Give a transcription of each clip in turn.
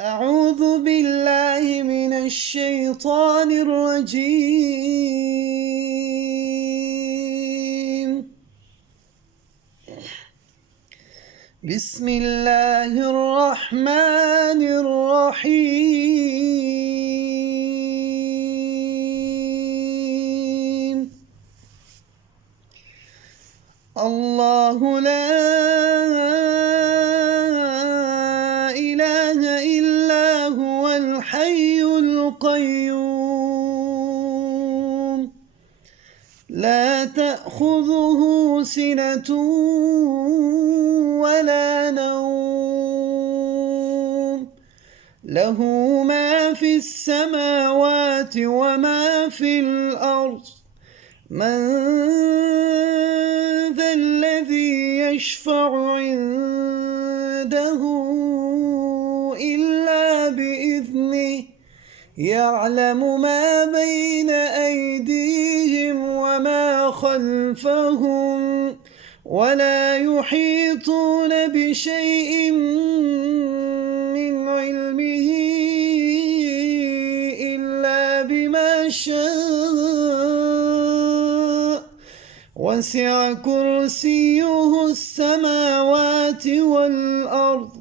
أعوذ بالله من الشيطان الرجيم. بسم الله الرحمن الرحيم. الله لا إله إلا هو الحي القيوم لا تأخذه سنة ولا نوم له ما في السماوات وما في الأرض من ذا الذي يشفع عنده إلا بإذنه يعلم ما بين أيديهم وما خلفهم ولا يحيطون بشيء من علمه إلا بما شاء وسع كرسيه السماوات والأرض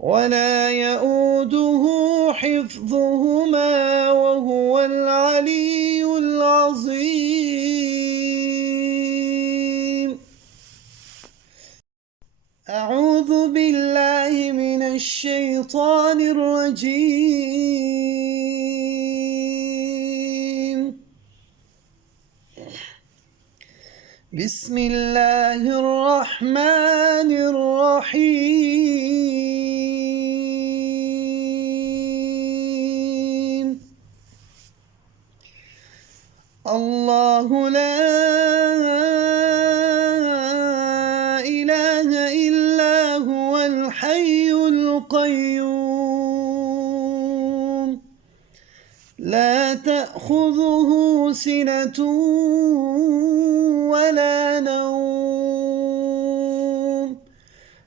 ولا يؤوده حفظهما وهو العلي العظيم. أعوذ بالله من الشيطان الرجيم. بسم الله الرحمن الرحيم. الله لا إله إلا هو الحي القيوم لا تأخذه سنة ولا نوم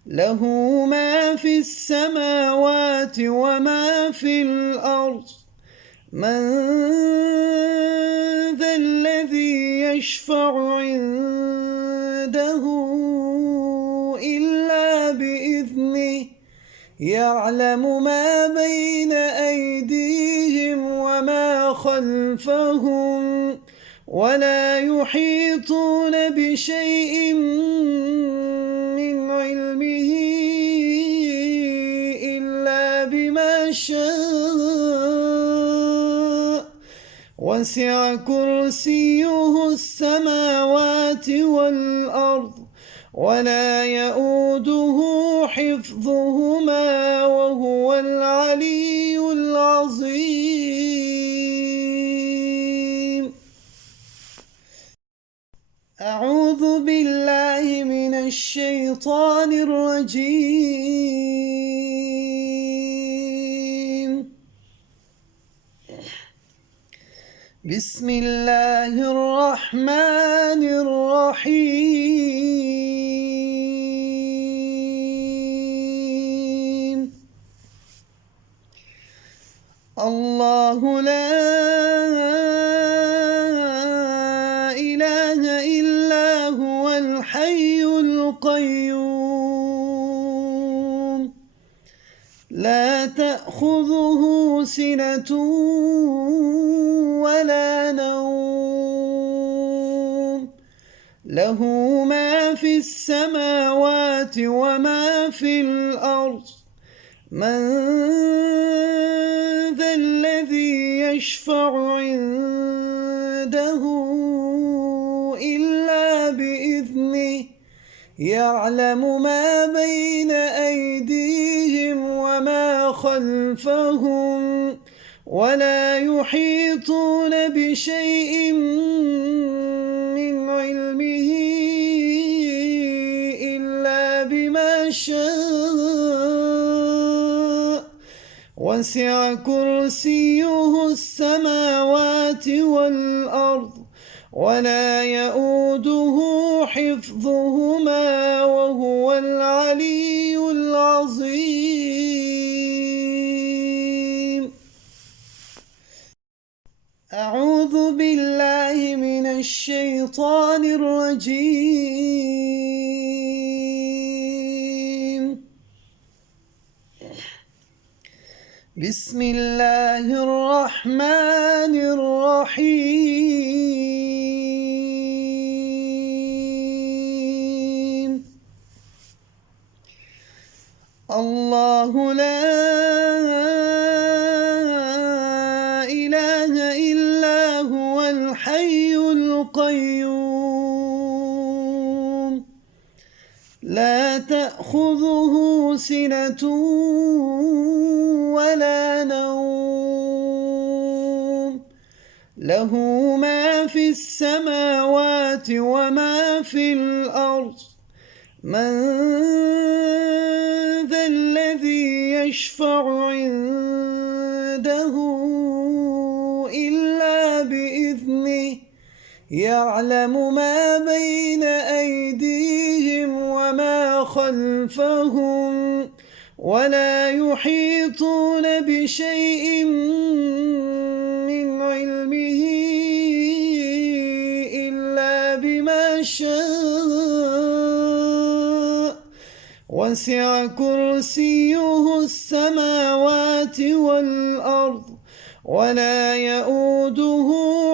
له ما في السماوات وما في الأرض من ذا الذي يشفع عنده إلا بإذنه يعلم ما بين أيديهم وما خلفهم ولا يحيطون بشيء من علمه إلا بما شاء وسع كرسيه السماوات والأرض ولا يؤوده حفظهما وهو العلي العظيم. أعوذ بالله من الشيطان الرجيم. بسم الله الرحمن الرحيم. الله لا إله إلا هو الحي القيوم لا تأخذه سنة ولا نوم له ما في السماوات وما في الأرض من ذا الذي يشفع عنده إلا بإذنه يعلم ما بين أيديهم وما خلفهم ولا يحيطون بشيء من علمه إلا بما شاء وسع كرسيه السماوات والأرض ولا يؤوده حفظهما وهو العلي العظيم. الرجيم. بسم الله الرحمن الرحيم. الله لا إله إلا هو الحي القيوم لا تأخذه سنة ولا نوم له ما في السماوات وما في الأرض من ذا الذي يشفع عنده إلا بإذنه يعلم ما بين أيديهم وما خلفهم ولا يحيطون بشيء من علمه إلا بما شاء وسع كرسيه السماوات والأرض ولا يؤوده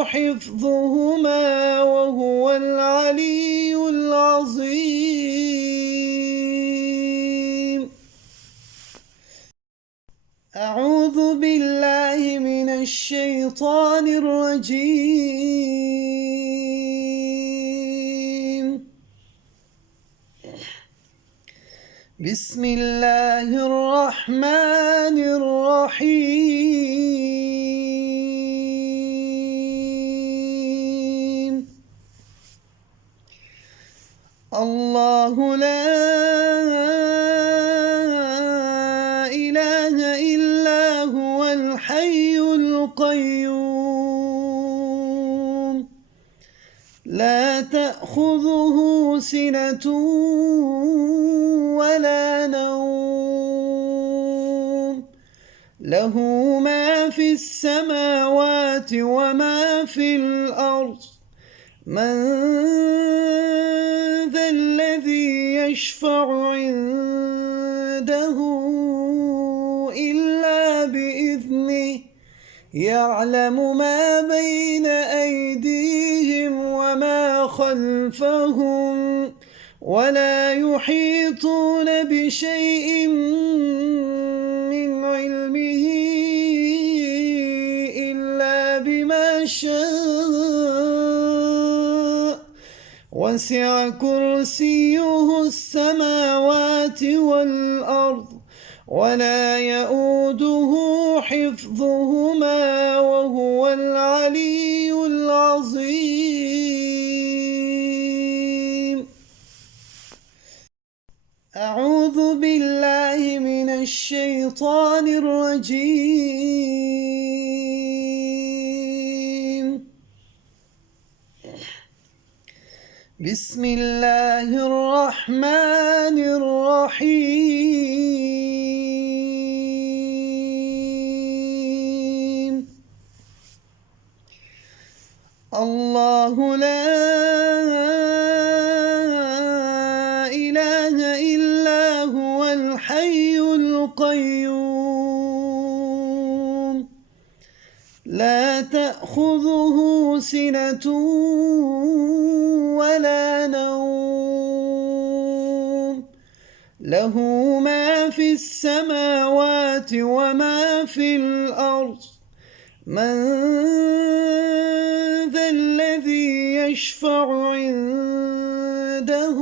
حفظهما وهو العلي العظيم. أعوذ بالله من الشيطان الرجيم. بسم الله الرحمن الرحيم. الله لا إله إلا هو الحي القيوم لا تأخذه سنة ولا نوم له ما في السماوات وما في الأرض من ذا الذي يشفع عنده إلا بإذنه يعلم ما بين أيديهم وما خلفهم ولا يحيطون بشيء من علمه إلا بما شاء وسع كرسيه السماوات والأرض ولا يؤوده حفظهما وهو العلي العظيم. أعوذ بالله من الشيطان الرجيم. بسم الله الرحمن الرحيم. الله لا إله إلا هو الحي القيوم لا تأخذه سنة ولا نوم له ما في السماوات وما في الأرض من ذا الذي يشفع عنده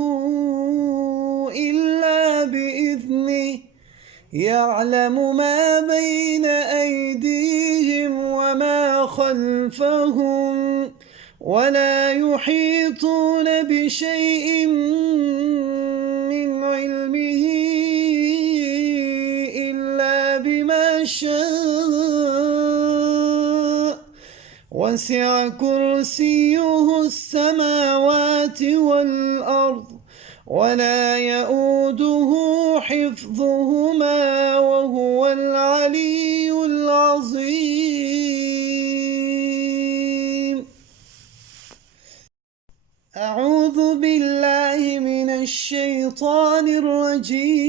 إلا بإذنه يعلم ما بين أيديهم وما خلفهم ولا يحيطون بشيء من علمه إلا بما شاء وسع كرسيه السماوات والأرض ولا يؤوده حفظهما وهو العلي العظيم. أعوذ الشيطان الرجيم.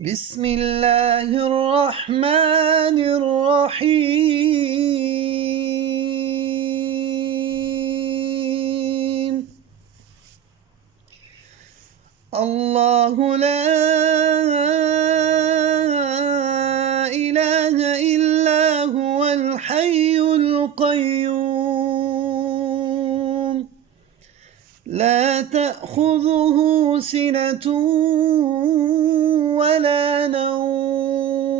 بسم الله الرحمن الرحيم. الله لا إله إلا هو الحي القيوم لا تأخذه سنة ولا نوم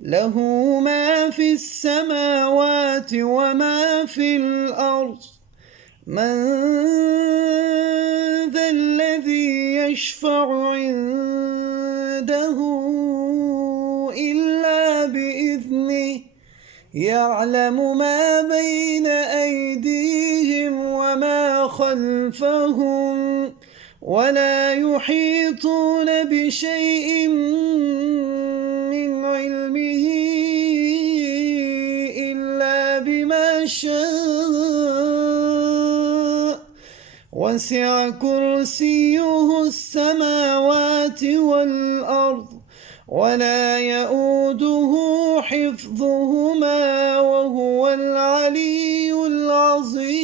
له ما في السماوات وما في الأرض من ذا الذي يشفع عنده إلا بإذنه يعلم ما بين أيديهم وما خلفهم ولا يحيطون بشيء من علمه إلا بما شاء وسع كرسيه السماوات والأرض ولا يؤوده حفظهما وهو العلي العظيم.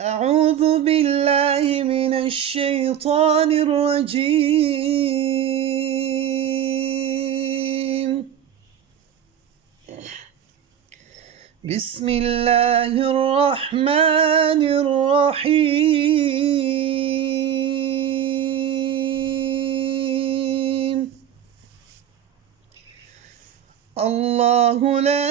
أعوذ بالله من الشيطان الرجيم. بسم الله الرحمن الرحيم. الله لا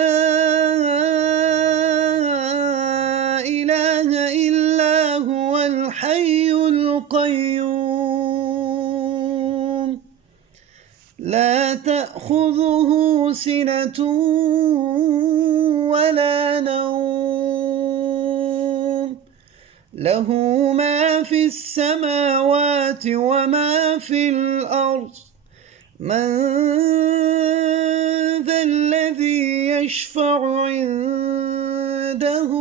إله إلا هو الحي القيوم لا تأخذه سنة ولا نوم له ما في السماوات وما في الأرض من ذا الذي يشفع عنده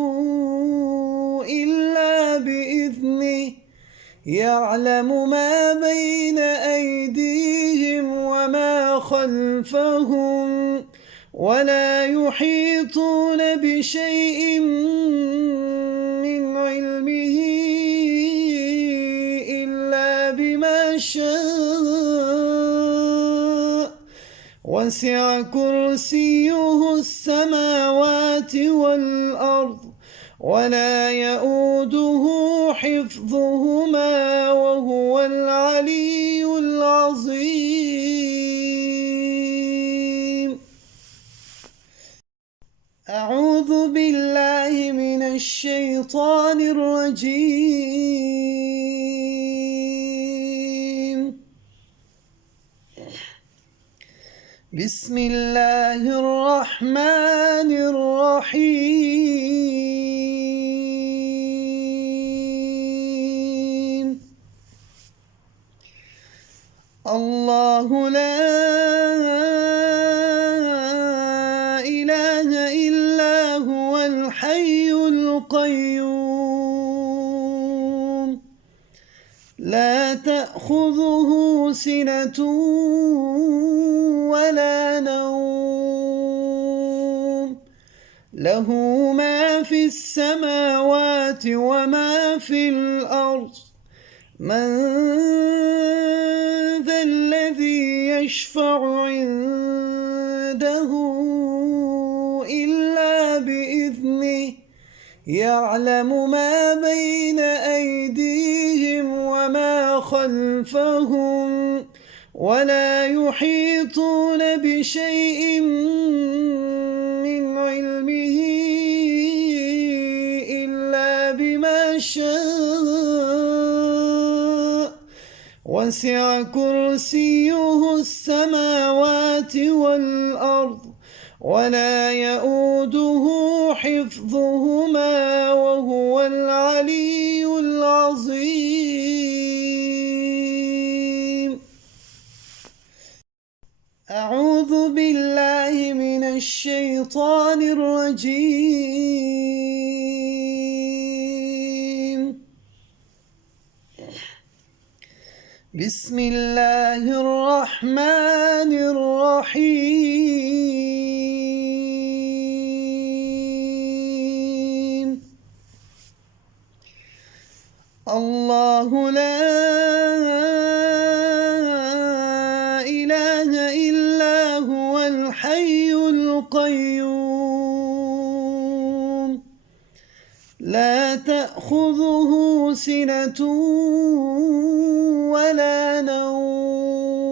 إلا بإذنه يعلم ما بين أيديهم وما خلفهم ولا يحيطون بشيء من علمه إلا بما شاء وسع كرسيه السماوات والأرض ولا يؤوده حفظهما وهو العلي العظيم. أعوذ بالله من الشيطان الرجيم. بسم الله الرحمن الرحيم. الله لا إله إلا هو الحي القيوم لا تأخذه سنة ولا نوم له ما في السماوات وما في الأرض من ذا الذي يشفع عنده إلا بإذنه يعلم ما بين أيديهم وما خلفهم ولا يحيطون بشيء من علمه إلا بما شاء وسع كرسيه السماوات والأرض ولا يؤوده حفظهما وهو العلي العظيم. بالله من الشيطان الرجيم. بسم الله الرحمن الرحيم. الله لا إله إلا هو الحي القيوم لا تأخذه سنة ولا نوم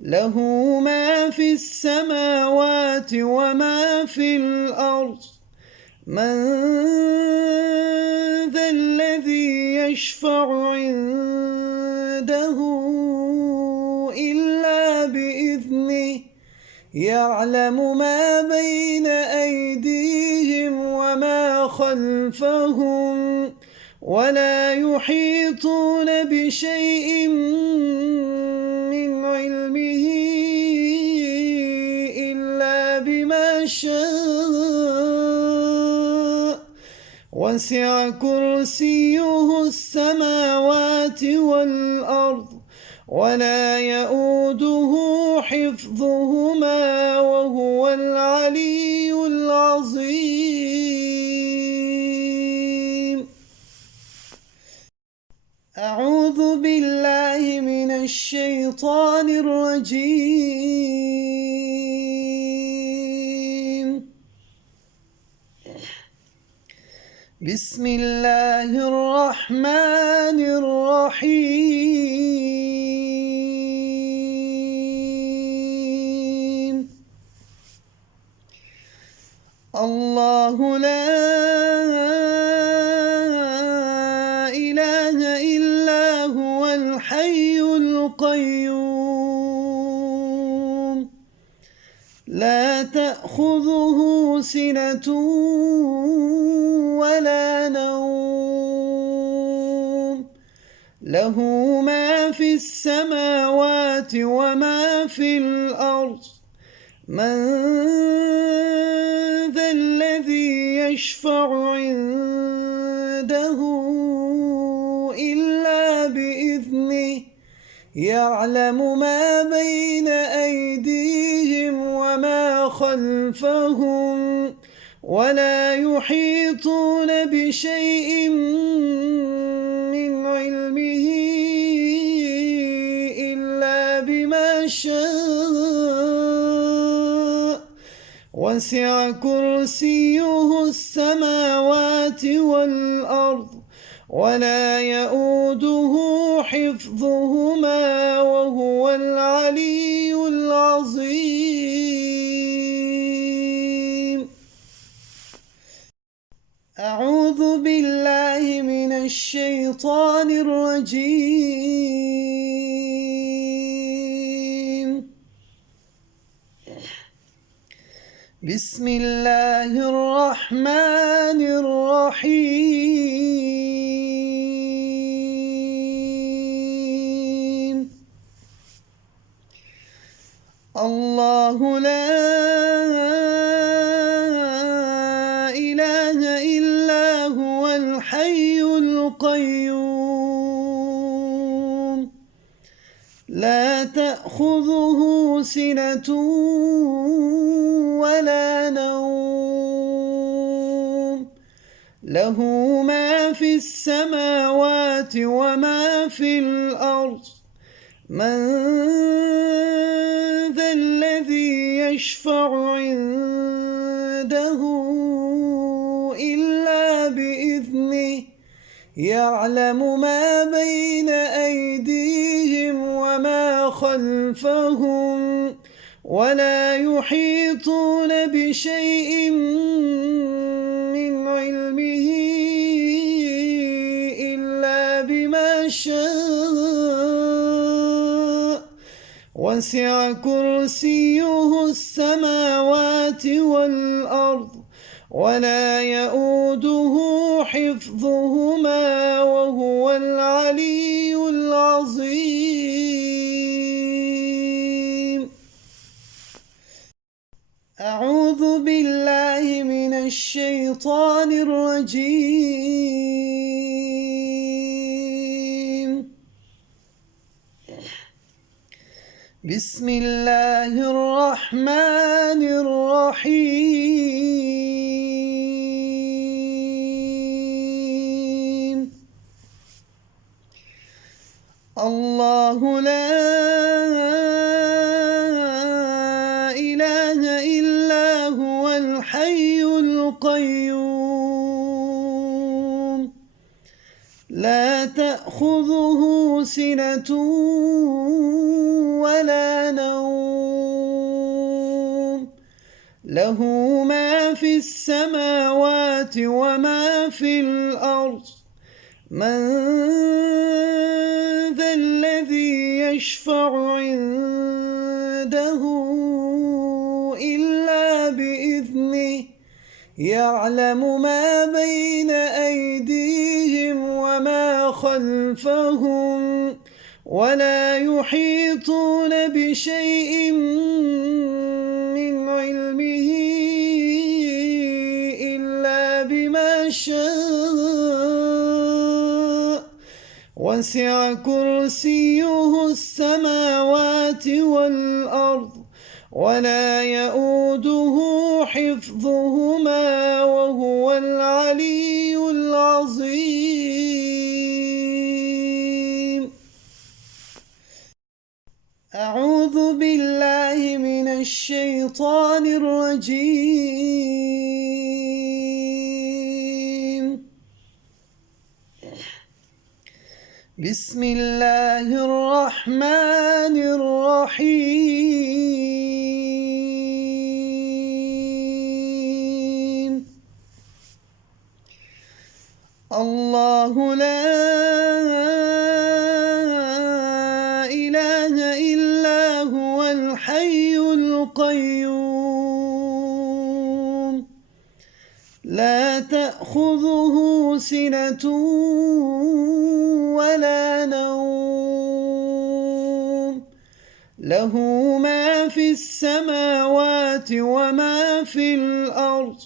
له ما في السماوات وما في الأرض من ذا الذي يشفع عنده إلا بإذنه يعلم ما بين أيديهم وما خلفهم ولا يحيطون بشيء من علمه إلا بما شاء وسع كرسيه السماوات والأرض ولا يؤوده حفظهما وهو العلي العظيم. أعوذ بالله من الشيطان الرجيم. بسم الله الرحمن الرحيم. الله لا إله إلا هو الحي القيوم لا تأخذه سنة ولا نوم له ما في السماوات وما في الأرض من ذا الذي يشفع عنده إلا بإذنه يعلم ما بين أيديهم وما خلفهم ولا يحيطون بشيء من علمه إلا بما شاء وسع كرسيه السماوات والأرض ولا يؤوده حفظهما وهو العلي العظيم. العلي العظيم. أعوذ بالله من الشيطان الرجيم. بسم الله الرحمن الرحيم. الله لا إله إلا هو الحي القيوم لا تأخذه سنة ولا نوم له ما في السماوات وما في الأرض من ذا الذي يشفع عنده إلا بإذنه يعلم ما بين أيديهم وما خلفهم ولا يحيطون بشيء من علمه إلا بما شاء وسع كرسيه السماوات والأرض ولا يؤوده حفظهما وهو العلي العظيم. أعوذ بالله من الشيطان الرجيم. بسم الله الرحمن الرحيم. الله لا إله إلا هو الحي القيوم لا تأخذه سنة ولا نوم له ما في السماوات وما في الأرض من ذا الذي يشفع عنده إلا بإذنه يعلم ما بين أيديهم وما خلفهم ولا يحيطون بشيء من علمه إلا بما شاء وسع كرسيه السماوات والأرض ولا يؤوده حفظهما وهو العلي العظيم. أعوذ بالله من الشيطان الرجيم. بسم الله الرحمن الرحيم. الله لا إله إلا هو الحي القيوم لا تأخذه سنة ولا نوم له ما في السماوات وما في الأرض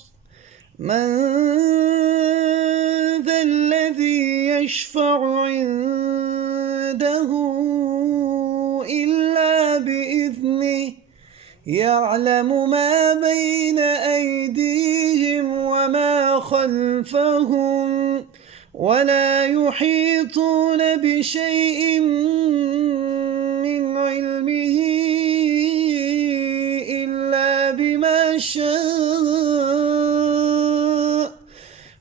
من ذا الذي يشفع عنده إلا بإذنه يعلم ما بين أيديهم وما خلفهم ولا يحيطون بشيء من علمه إلا بما شاء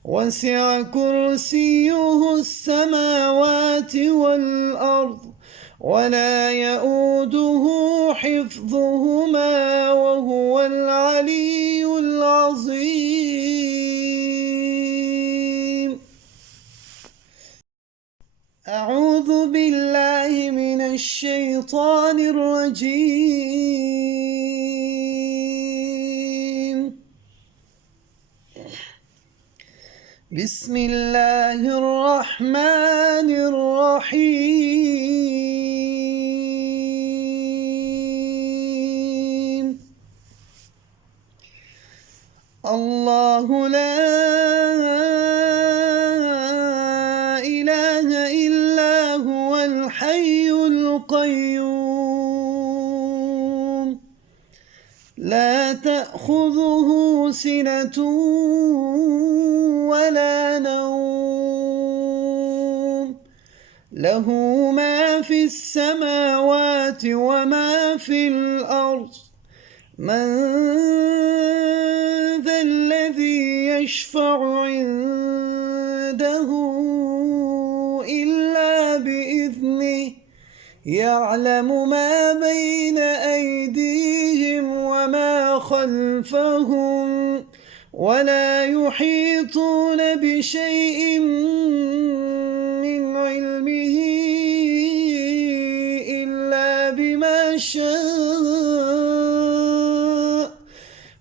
وسع كرسيه السماوات والأرض ولا يؤوده حفظهما وهو العلي العظيم. أعوذ بالله من الشيطان الرجيم. بسم الله الرحمن الرحيم. الله لا إله إلا هو الحي القيوم لا تأخذه سنة ولا نوم له ما في السماوات وما في الأرض من ذا الذي يشفع عنده إلا بإذنه يعلم ما بين أيديهم وما خلفهم ولا يحيطون بشيء من علمه إلا بما شاء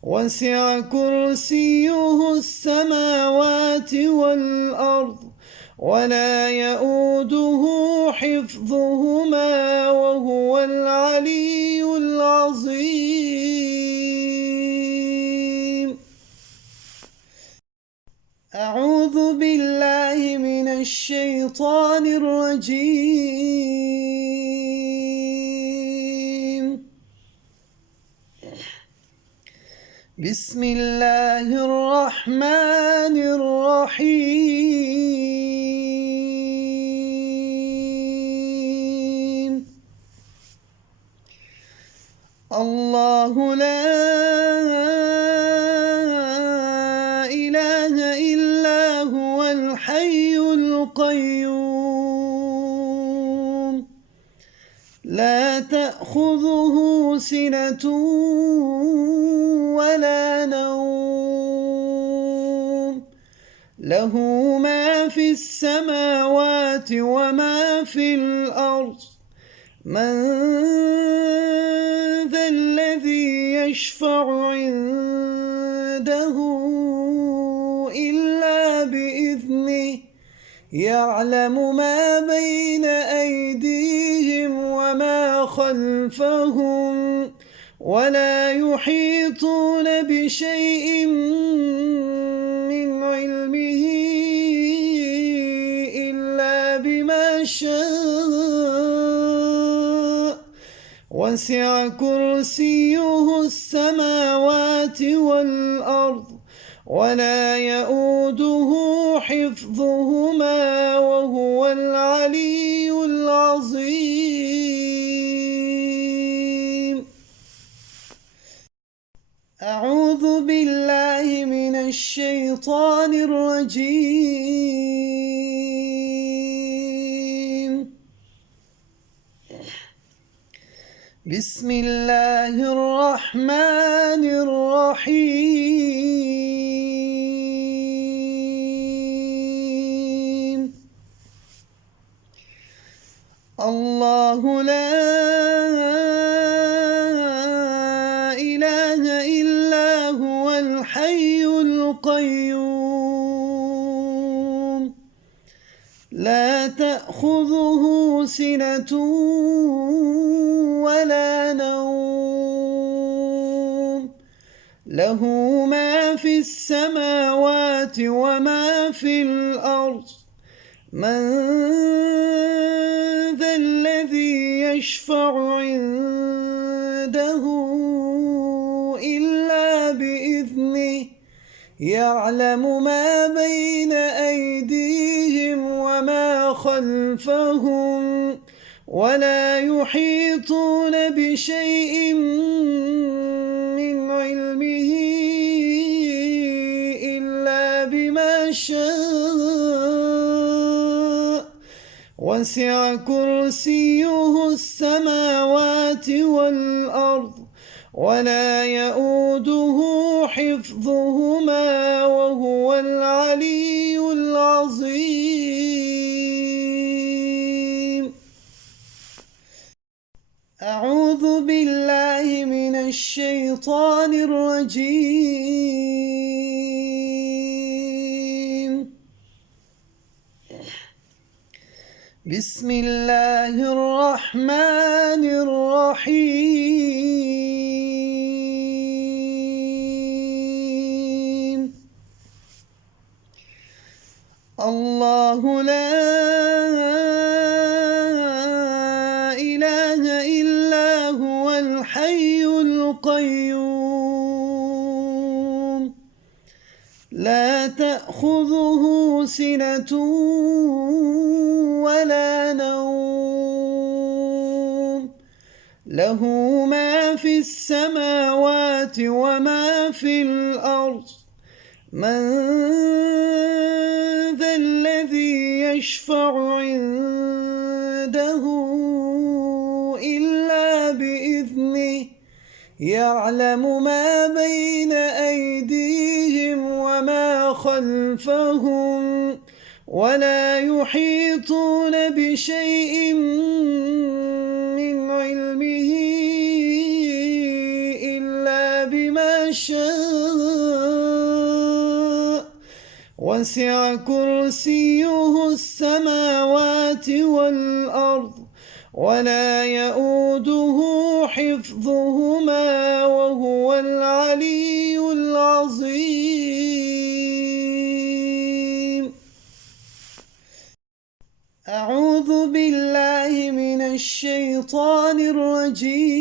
وسع كرسيه السماوات والأرض ولا يؤوده حفظهما وهو العلي العظيم. الشيطان الرجيم. بسم الله الرحمن الرحيم. الله لا إله إلا هو الحي القيوم لا تأخذه سنة ولا نوم له ما في السماوات وما في الأرض من ذا الذي يشفع عنده إلا بإذنه يعلم ما بين أيديهم وما خلفهم ولا يحيطون بشيء من علمه إلا بما شاء وسع كرسيه السماوات والأرض ولا يؤوده حفظهما وهو العلي العظيم. أعوذ بالله من الشيطان الرجيم. بسم الله الرحمن الرحيم. الله لا إله إلا هو الحي القيوم لا تأخذه سنة ولا نوم له ما في السماوات وما في الأرض من ذا الذي يشفع عنده إلا بإذنه يعلم ما بين أيديهم وما خلفهم ولا يحيطون بشيء من علمه إلا بما شاء وسع كرسيه السماوات والأرض ولا يؤوده حفظهما وهو العلي العظيم. أعوذ بالله من الشيطان الرجيم. بسم الله الرحمن الرحيم. الله لا إله إلا هو الحي القيوم لا تأخذه سنة ولا نوم له ما في السماوات وما في الأرض من ذا الذي يشفع عنده إلا بإذنه يعلم ما بين أيديهم وما خلفهم ولا يحيطون بشيء من علمه إلا بما شاء وسع كرسيه السماوات والأرض ولا يؤوده حفظهما وهو العلي العظيم. الشيطان الرجيم.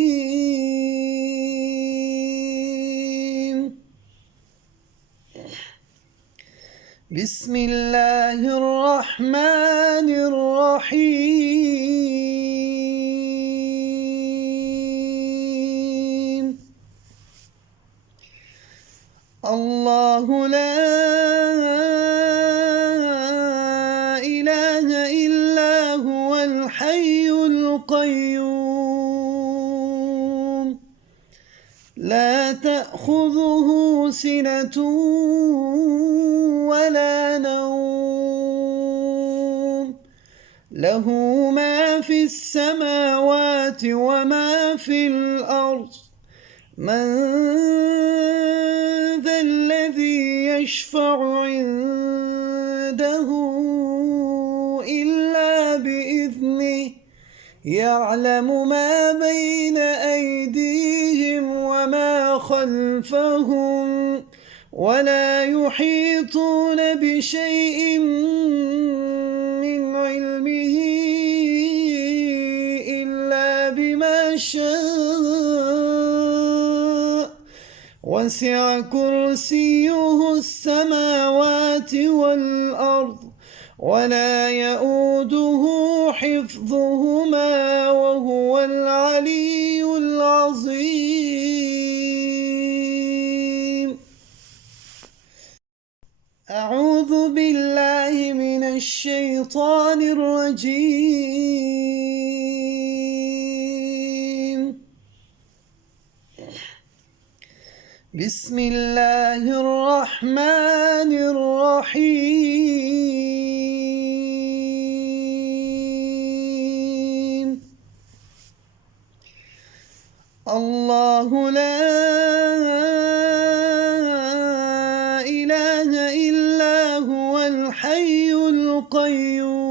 بسم الله الرحمن الرحيم. الله لا إله إلا هو الحي القيوم لا تأخذه سنة ولا نوم له ما في السماوات وما في الأرض من ذا الذي يشفع عنده إلا بإذنه يعلم ما بين أيديهم وما خلفهم ولا يحيطون بشيء من علمه إلا بما شاء وسع كرسيه السماوات والأرض ولا يؤوده حفظهما وهو العلي العظيم. أعوذ بالله من الشيطان الرجيم. بسم الله الرحمن الرحيم. الله لا إله إلا هو الحي القيوم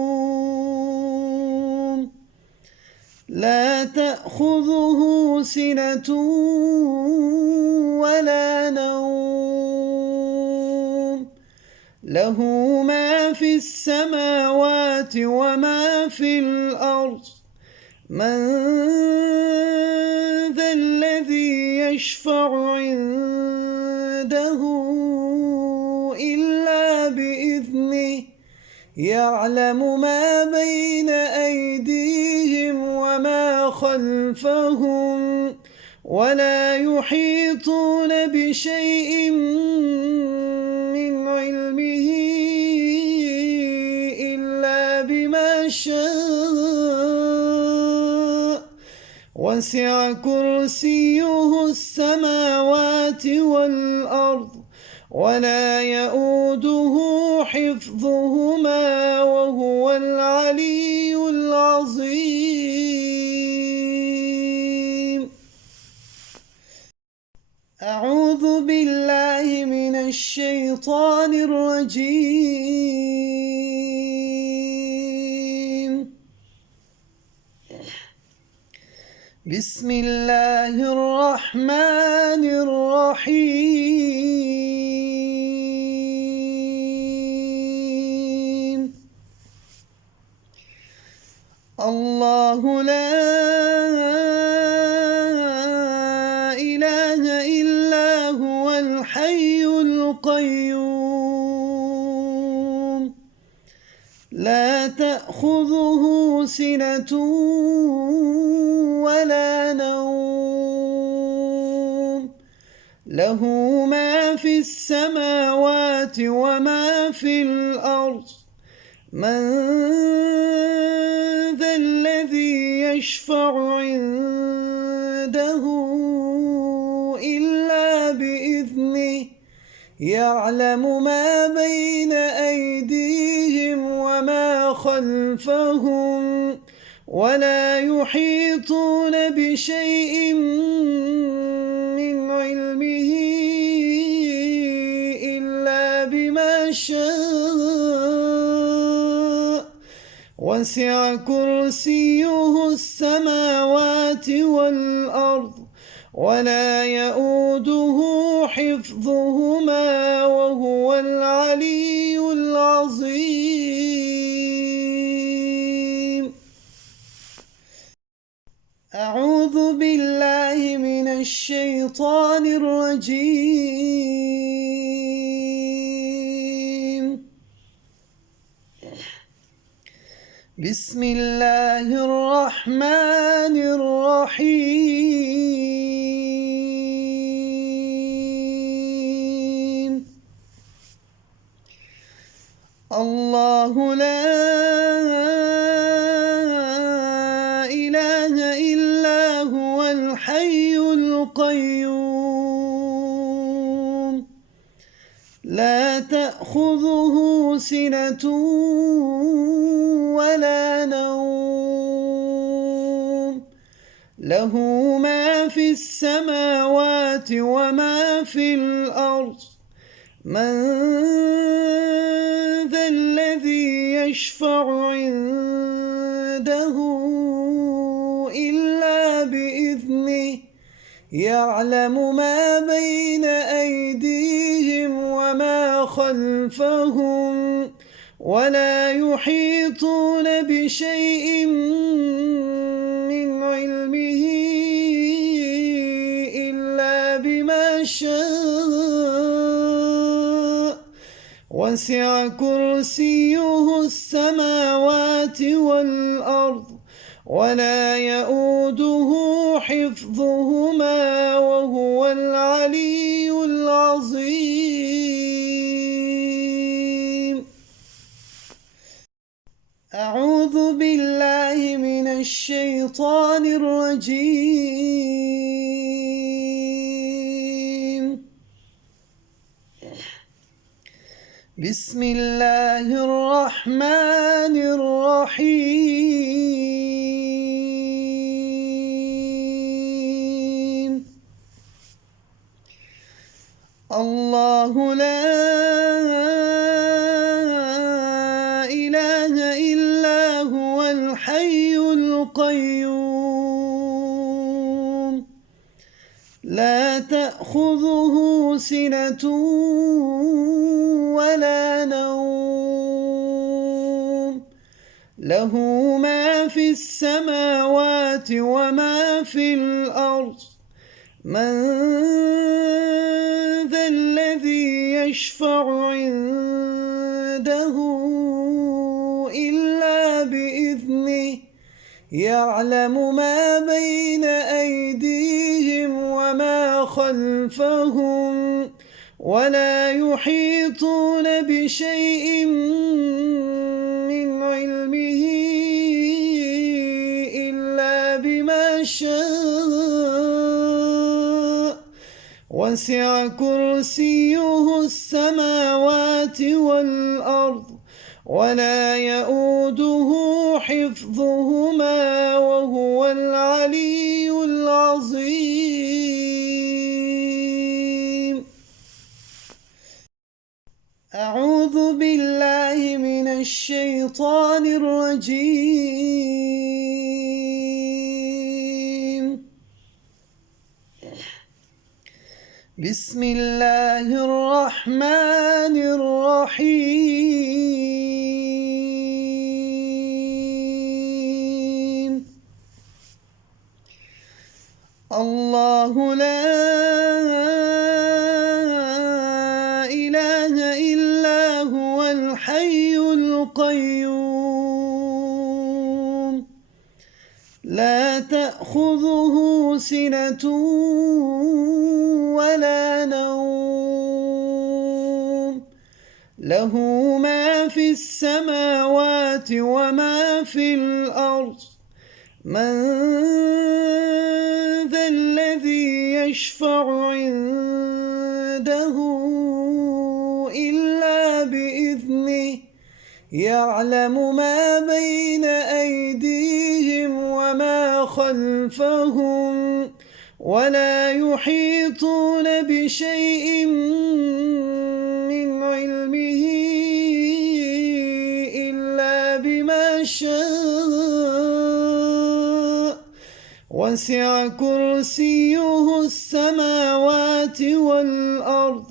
لا تأخذه سنة ولا نوم له ما في السماوات وما في الأرض من ذا الذي يشفع عنده إلا بإذنه يعلم ما بين أيديهم وما خلفهم ولا يحيطون بشيء من علمه إلا بما شاء وسع كرسيه السماوات والأرض ولا يؤوده حفظهما وهو العلي العظيم. أعوذ بالله من الشيطان الرجيم. بسم الله الرحمن الرحيم. الله لا إله إلا هو الحي القيوم لا تأخذه سنة ولا نوم له ما في السماوات وما في الأرض من ذا الذي يشفع عنده إلا بإذنه يعلم ما بين أيديهم وما خلفهم ولا يحيطون بشيء من علمه إلا بما شاء وسع كرسيه السماوات والأرض ولا يؤوده حفظهما وهو العلي العظيم. بسم الله الرحمن الرحيم. الله لا إله إلا هو الحي القيوم لا تأخذه سنة ولا نوم له ما في السماوات وما في الأرض من ذا الذي يشفع عنده إلا بإذنه يعلم ما بين أيديهم وما خلفهم ولا يحيطون بشيء من علمه إلا بما شاء وسع كرسيه السماوات والأرض ولا يؤوده حفظهما وهو العلي العظيم. أعوذ بالله من الشيطان الرجيم. بسم الله الرحمن الرحيم. الله لا إله إلا هو الحي القيوم لا تأخذه سنة ولا نوم له ما في السماوات وما في الأرض من ذا الذي يشفع عنده إلا بإذنه يعلم ما بين أيديهم وما خلفهم ولا يحيطون بشيء من علمه إلا بما شاء وسع كرسيه السماوات والأرض ولا يؤوده حفظهما وهو العلي العظيم. أعوذ بالله من الشيطان الرجيم. بسم الله الرحمن الرحيم. الله لا إله إلا هو الحي القيوم لا تأخذه سنة ولا نوم له ما في السماوات وما في الأرض من ذا الذي يشفع عنده إلا بإذنه يعلم ما بين أيديهم وما خلفهم ولا يحيطون بشيء من علمه إلا بما شاء وسع كرسيه السماوات والأرض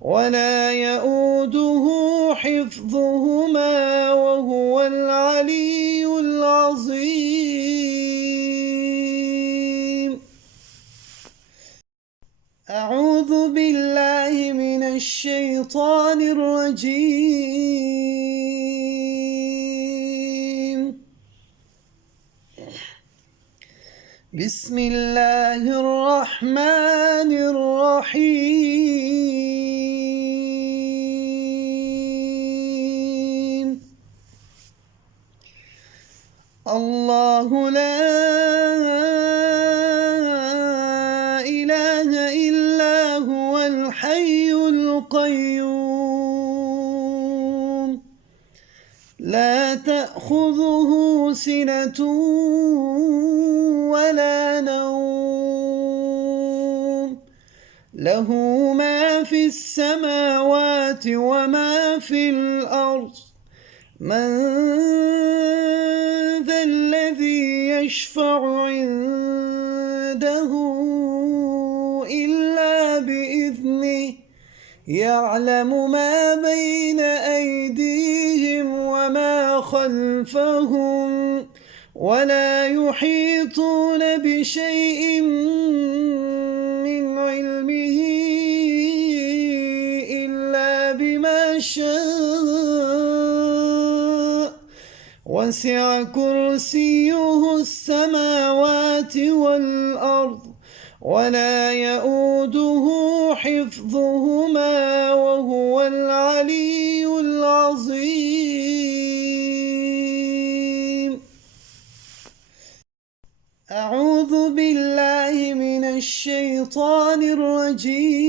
ولا يؤوده حفظهما وهو العلي العظيم. أعوذ بالله من الشيطان الرجيم. بسم الله الرحمن الرحيم. الله لا إله إلا هو الحي القيوم لا تأخذه سنة ولا نوم له ما في السماوات وما في الأرض من ذا الذي يشفع عنده إلا بإذنه يعلم ما بين أيديهم وما خلفهم ولا يحيطون بشيء من علمه إلا بما شاء وسع كرسيه السماوات والأرض ولا يؤوده حفظهما وهو العلي العظيم. أعوذ بالله من الشيطان الرجيم.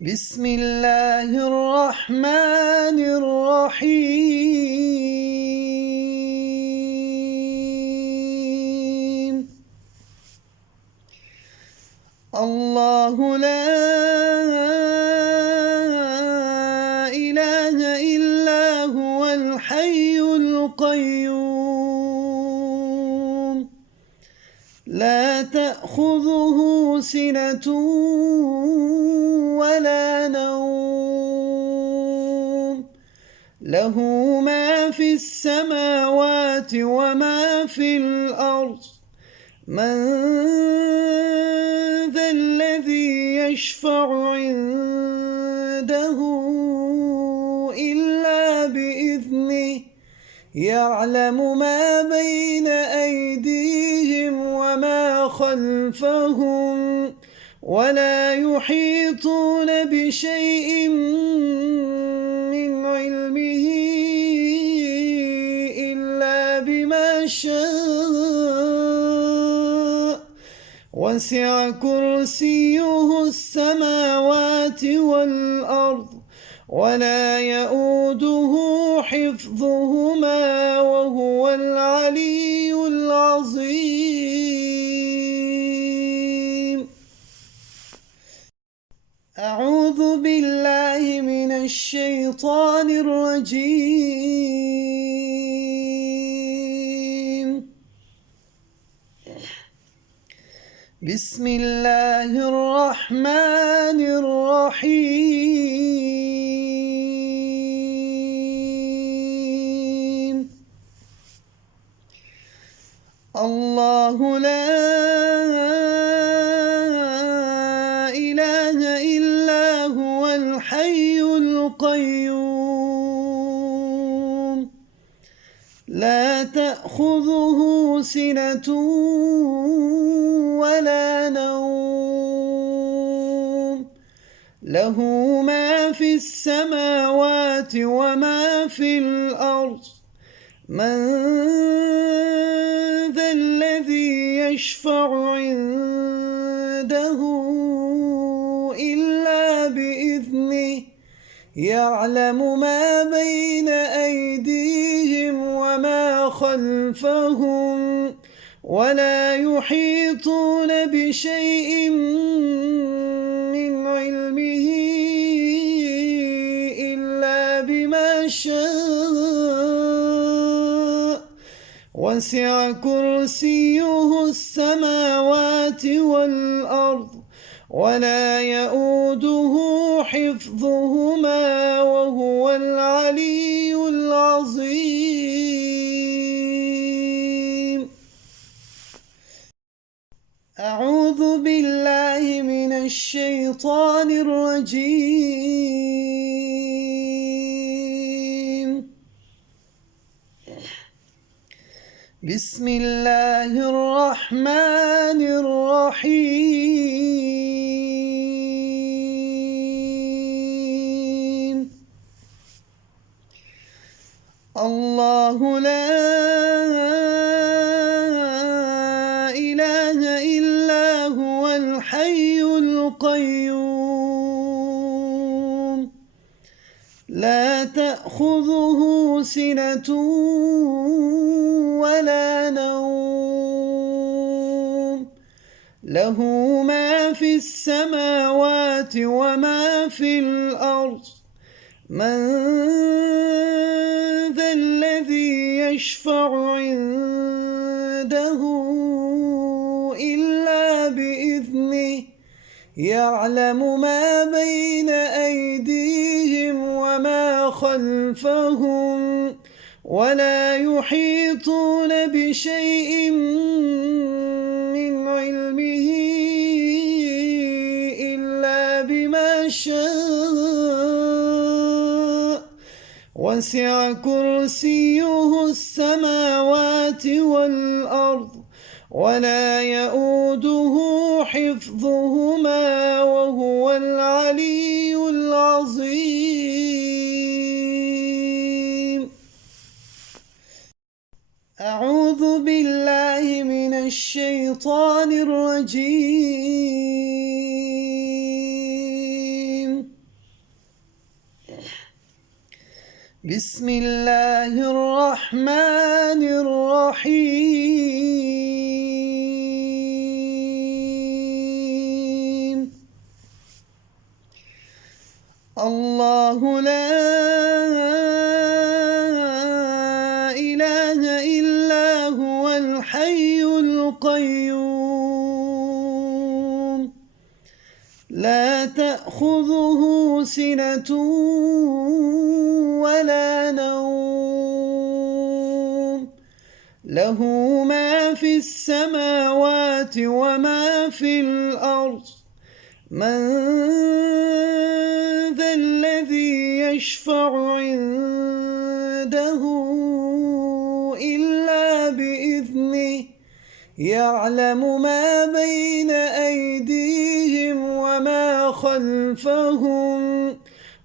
بسم الله الرحمن الرحيم. الله لا إله إلا هو الحي القيوم لا تأخذه سنة ولا نوم له ما في السماوات وما في الأرض من ذا الذي يشفع عنده إلا بإذنه يعلم ما بين أيديهم وما خلفهم ولا يحيطون بشيء من علمه إلا بما شاء وسع كرسيه السماوات والأرض ولا يؤوده حفظهما وهو العلي العظيم. أعوذ بالله من الشيطان الرجيم. بسم الله الرحمن الرحيم. الله لا إله إلا هو الحي القيوم لا تأخذه سنة ولا نوم له ما في السماوات وما في الأرض من ذا الذي يشفع عنده إلا بإذنه يعلم ما بين أيديهم وما خلفهم ولا يحيطون بشيء من علمه إلا بما شاء وسع كرسيه السماوات والأرض ولا يؤوده حفظهما وهو العلي العظيم. أعوذ بالله من الشيطان الرجيم. بسم الله الرحمن الرحيم. الله لا إله إلا هو الحي القيوم لا تأخذه سنة ولا نوم له ما في السماوات وما في الأرض من ذا الذي يشفع عنده إلا بإذنه يعلم ما بين أيديهم وما خلفهم ولا يحيطون بشيء من علمه إلا بما شاء وسع كرسيه السماوات والأرض ولا يؤوده حفظهما وهو العلي العظيم. أعوذ بالله من الشيطان الرجيم. بسم الله الرحمن الرحيم الله لا إله إلا هو الحي القيوم لا تأخذه سنة ولا نوم له ما في السماوات وما في الأرض من ذا الذي يشفع عنده إلا بإذنه يعلم ما بين أيديهم وما خلفهم ولا يحيطون بشيء من علمه إلا بما شاء وسع كرسيه السماوات والأرض ولا يؤوده حفظهما وهو العلي العظيم أعوذ بالله من الشيطان الرجيم بسم الله الرحمن الرحيم الله لا إله إلا هو الحي القيوم لا تأخذه سنة ولا نوم له ما في السماوات وما في الأرض من ذا الذي يشفع عنده إلا بإذنه يعلم ما بين أيديهم وما خلفهم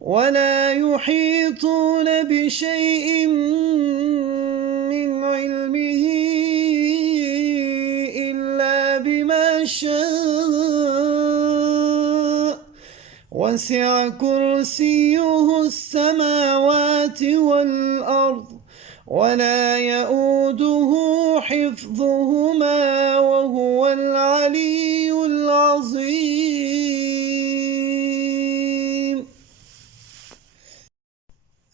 ولا يحيطون بشيء من علمه إلا بما شاء وسع كرسيه السماوات والأرض ولا يؤوده حفظهما وهو العلي العظيم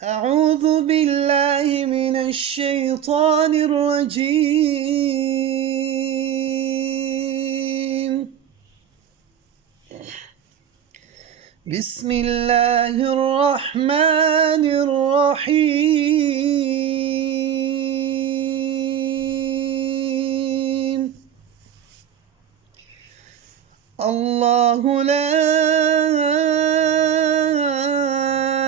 أعوذ بالله من الشيطان الرجيم بسم الله الرحمن الرحيم الله لا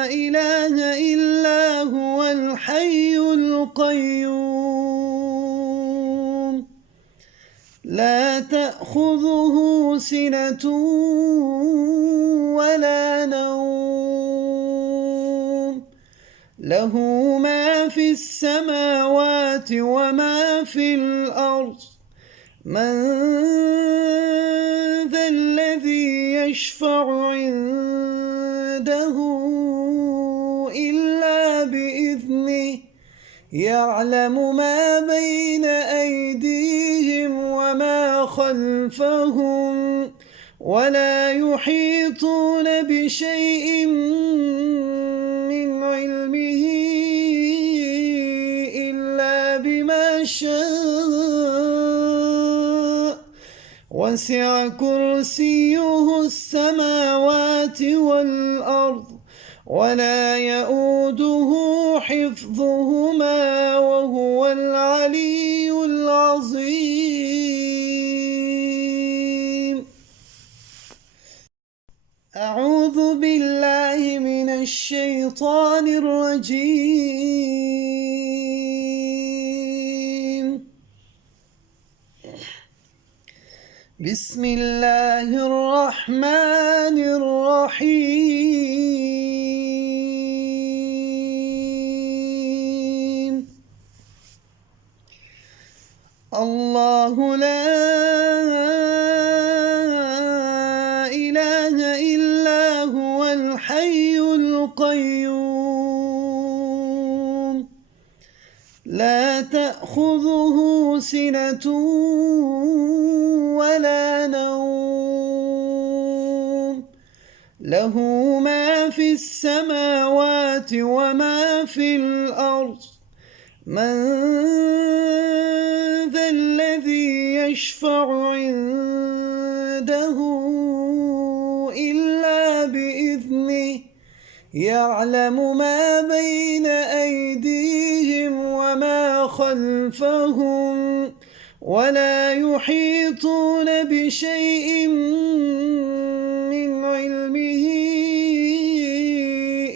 إله إلا هو الحي القيوم لا تأخذه سنة ولا نوم له ما في السماوات وما في الأرض من ذا الذي يشفع عنده إلا بإذنه يعلم ما بين أيديهم وما خلفهم ولا يحيطون بشيء من علمه إلا بما شاء وسع كرسيه السماوات والأرض ولا يؤوده حفظهما وهو العلي العظيم أعوذ بالله من الشيطان الرجيم بسم الله الرحمن الرحيم الله لا إله إلا هو الحي القيوم لا تأخذه سنة ولا نوم له ما في السماوات وما في الأرض من ذا الذي يشفع عنده إلا بإذنه يعلم ما بين أيديهم وما خلفهم ولا يحيطون بشيء من علمه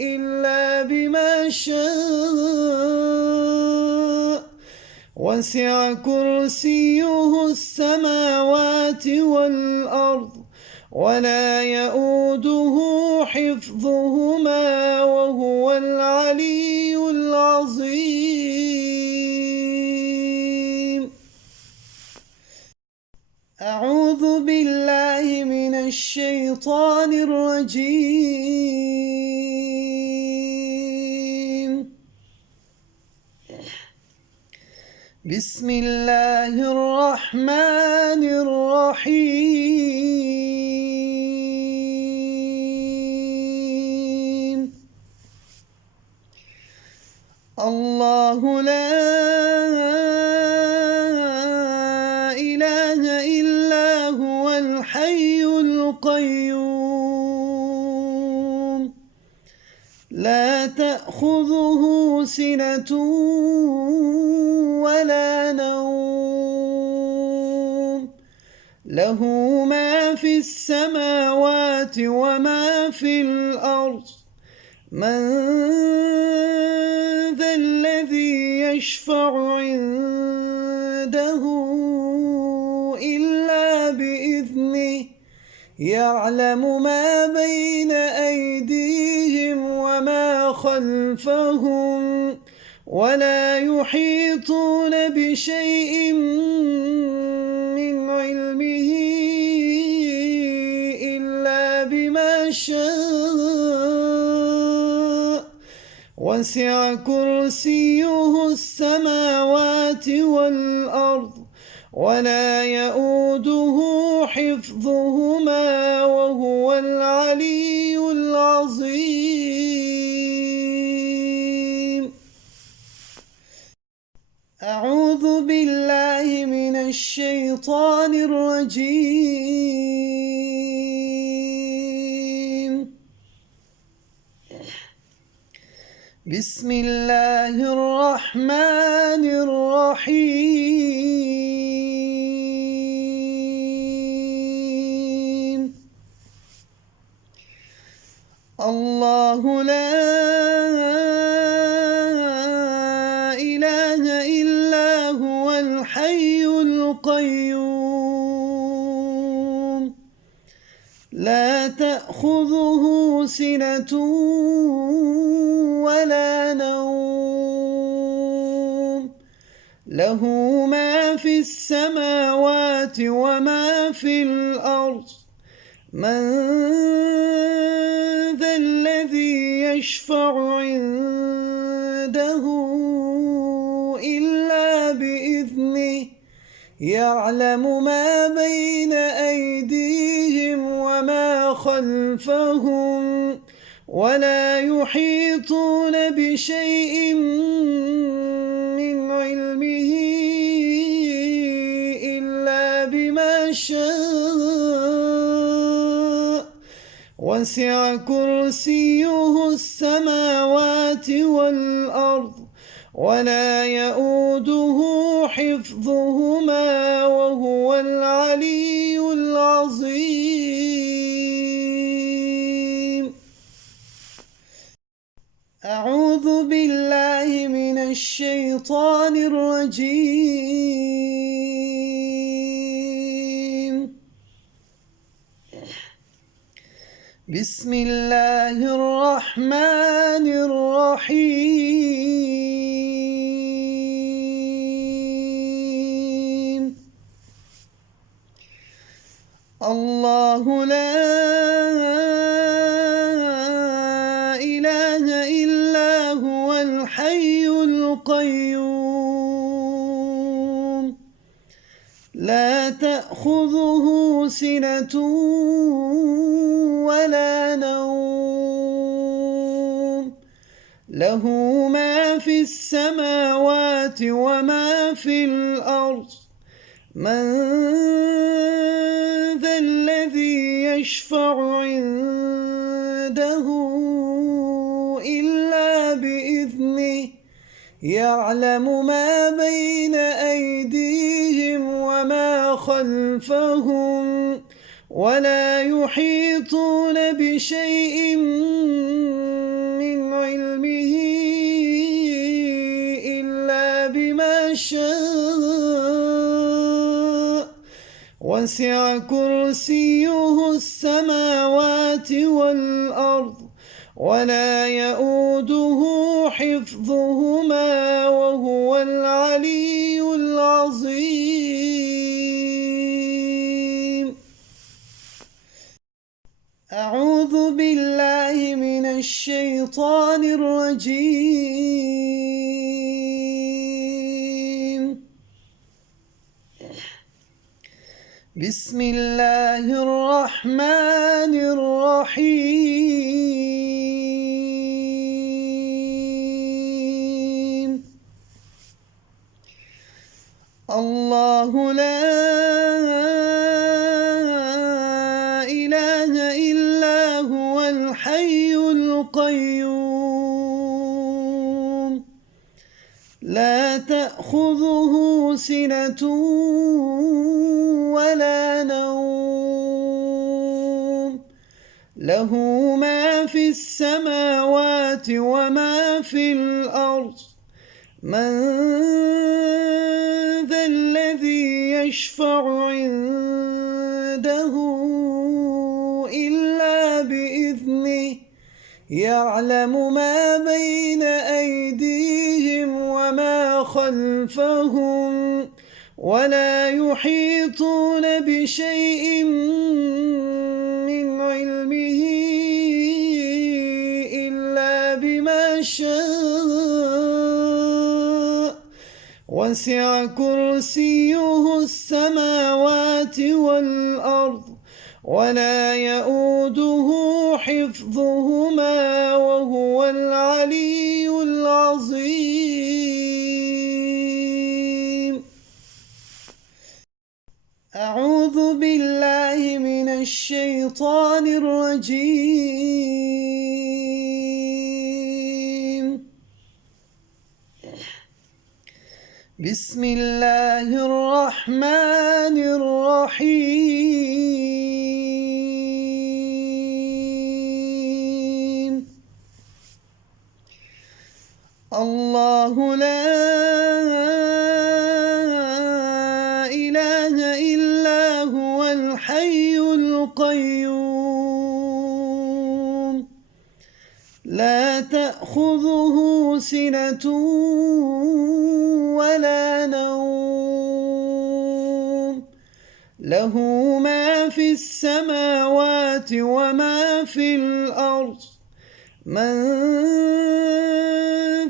إلا بما شاء وسع كرسيه السماوات والأرض ولا يؤوده حفظهما وهو العلي العظيم أعوذ بالله من الشيطان الرجيم بسم الله الرحمن الرحيم الله لا إله إلا هو الحي القيوم لا تأخذه سنة ولا نوم له ما في السماوات وما في الأرض من ذا الذي يشفع عنده إلا بإذنه يعلم ما بين أيديهم وما خلفهم ولا يحيطون بشيء من علمه إلا بما شاء وسع كرسيه السماوات والأرض ولا يؤوده حفظهما وهو العلي العظيم أعوذ بالله من الشيطان الرجيم بسم الله الرحمن الرحيم الله لا إله إلا هو الحي القيوم لا تأخذه سنة ولا نوم له ما في السماوات وما في الأرض من ذا الذي يشفع عنده إلا بإذنه يعلم ما بين أيديهم وما خلفهم ولا يحيطون بشيء من علمه إلا بما شاء وسع كرسيه السماوات والأرض ولا يؤوده حفظهما وهو العلي العظيم أعوذ بالله من الشيطان الرجيم بسم الله الرحمن الرحيم. الله لا إله إلا هو الحي القيوم لا تأخذه سنة ولا نوم له ما في السماوات وما في الأرض من ذا الذي يشفع عنده إلا بإذنه يعلم ما بين أيديهم وما خلفهم ولا يحيطون بشيء من علمه إلا بما شاء وسع كرسيه السماوات والأرض ولا يؤوده حفظهما وهو العلي العظيم. أعوذ بالله من الشيطان الرجيم. بسم الله الرحمن الرحيم. الله لا إله إلا هو الحي القيوم لا تأخذه سنة ولا نوم له ما في السماوات وما في الأرض من ذا الذي يشفع عنده إلا بإذنه يعلم ما بين أيديهم وما خلفهم ولا يحيطون بشيء من علمه إلا بما شاء وسع كرسيه السماوات والأرض ولا يؤوده حفظهما وهو العلي العظيم. أعوذ بالله من الشيطان الرجيم. بسم الله الرحمن الرحيم. الله لا إله إلا هو الحي القيوم لا تأخذه سنة ولا نوم له ما في السماوات وما في الأرض من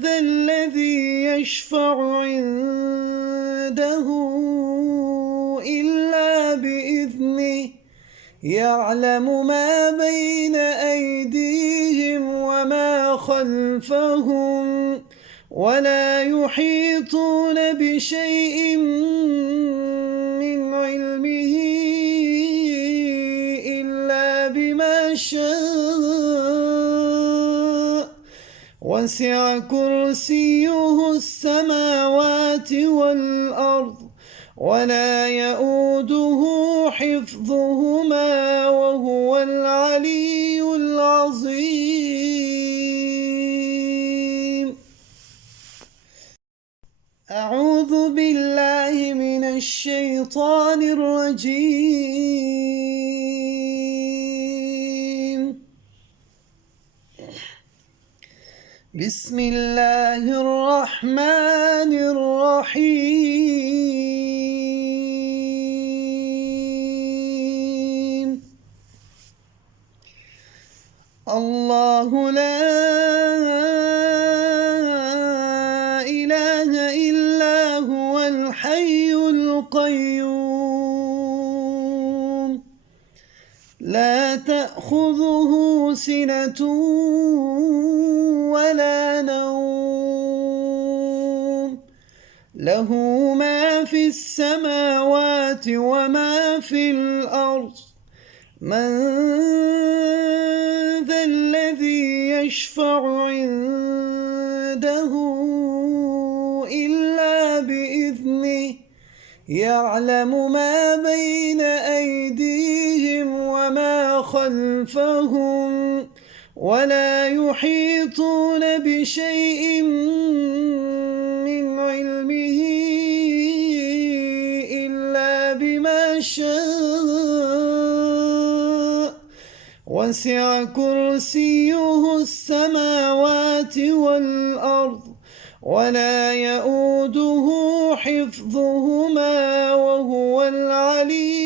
ذا الذي يشفع عنده إلا بإذنه يعلم ما بين أيديهم وما خلفهم ولا يحيطون بشيء من علمه إلا بما شاء وسع كرسيه السماوات والأرض ولا يؤوده حفظهما وهو العلي العظيم. بسم الله الرحمن الرحيم. الله لا إله إلا هو الحي القيوم لا تأخذه سنة ولا نوم له ما في السماوات وما في الأرض من ذا الذي يشفع عنده إلا بإذنه يعلم ما بين أيديهم وما خلفهم ولا يحيطون بشيء من علمه إلا بما شاء وسع كرسيه السماوات والأرض ولا يؤوده حفظهما وهو العلي العظيم. أعوذ بالله من الشيطان الرجيم. بسم الله الرحمن الرحيم الله لا إله إلا هو الحي القيوم لا تأخذه سنة ولا نوم له ما في السماوات وما في الأرض من ذا الذي يشفع عنده إلا بإذنه يعلم ما بين أيديهم وما خلفهم ولا يحيطون بشيء من علمه إلا بما شاء وسع كرسيه السماوات والأرض ولا يؤوده حفظهما وهو العلي